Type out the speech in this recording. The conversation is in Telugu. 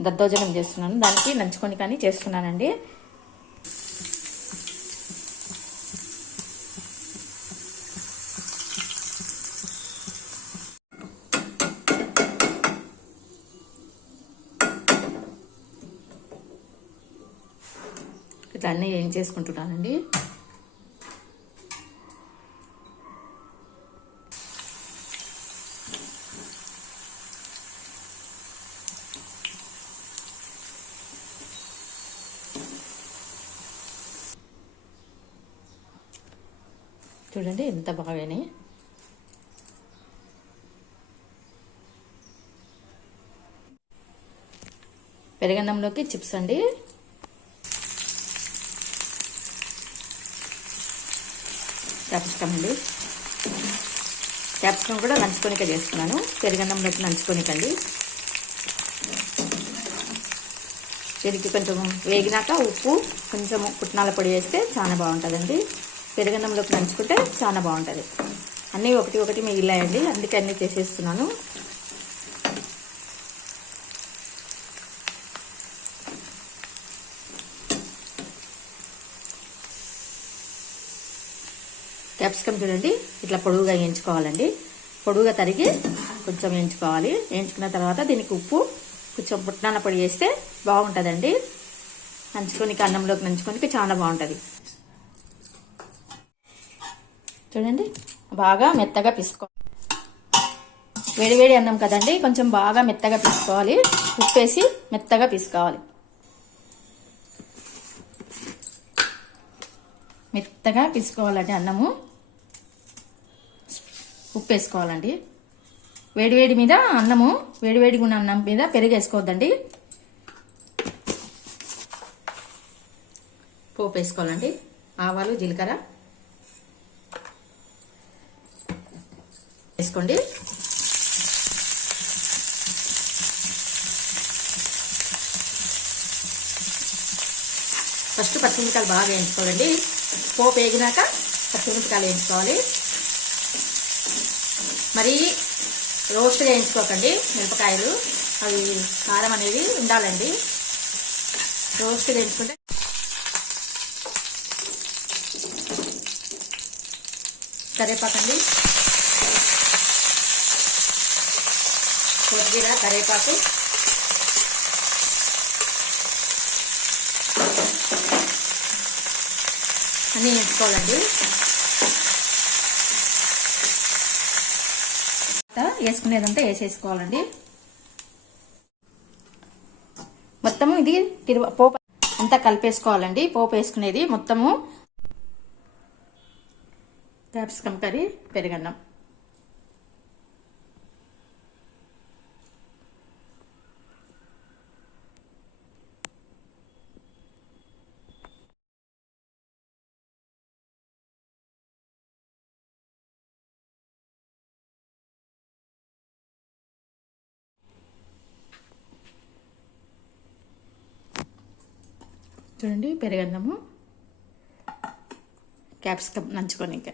దద్దోజనం చేస్తున్నాను. దానికి నంచుకొని కానీ చేస్తున్నానండి. ఇట్లా అన్నీ ఏం చేసుకుంటున్నానండి? చూడండి ఎంత బాగానే పెరగన్నంలోకి చిప్స్ అండి. క్యాప్సికమ్ అండి. క్యాప్సికమ్ కూడా నంచుకొనిక చేస్తున్నాను. పెరుగన్నంలోకి నంచుకొనికండి. దీనికి కొంచెం వేగినాక ఉప్పు కొంచెం పుట్నాల పొడి వేస్తే చాలా బాగుంటుందండి. పెరుగన్నంలోకి నంచుకుంటే చాలా బాగుంటుంది. అన్నీ ఒకటి ఒకటి మిగిలాయండి. అందుకే అన్నీ చేసేస్తున్నాను. క్యాప్సికమ్ చూడండి. ఇట్లా పొడుగుగా వేయించుకోవాలండి. పొడుగుగా తరిగి కొంచెం వేయించుకోవాలి. వేయించుకున్న తర్వాత దీనికి ఉప్పు కొంచెం పుట్నాల పొడి వేస్తే బాగుంటుందండి. నంచుకొని అన్నంలోకి నంచుకొని చాలా బాగుంటుంది. చూడండి. బాగా మెత్తగా పిసుకో. వేడివేడి అన్నం కదండి కొంచెం బాగా మెత్తగా పిసుకోవాలి. ఉప్పేసి మెత్తగా పిసుకోవాలి. మెత్తగా పిసుకోవాలండి అన్నము. ఉప్పు వేసుకోవాలండి వేడివేడి మీద అన్నము వేడివేడిగా ఉన్న అన్నం మీద పెరుగు వేసుకోవద్దండి పోపు వేసుకోవాలండి. ఆవాలు జీలకర్ర. వేసుకోండి. ఫస్ట్ పచ్చిమిరపకాయలు బాగా వేయించుకోవాలండి. పోపు వేగినాక పచ్చిమిరపకాయలు వేయించుకోవాలి. మరి రోస్ట్ వేయించుకోకండి మిరపకాయలు. అవి కారం అనేది ఉండాలండి. రోస్ట్ వేయించుకుంటే కరేపాకండి కొత్తిమీర కరివేపాకు. అన్నీ వేసుకోవాలండి. వేసుకునేదంతా వేసేసుకోవాలండి. మొత్తము ఇది తిరువ పోపు అంతా కలిపేసుకోవాలండి. పోపు వేసుకునేది మొత్తము. క్యాప్సికమ్ కర్రీ పెరుగన్నం. చూడండి పెరుగన్నము. క్యాప్సికమ్ నంచుకొని ఇంకా.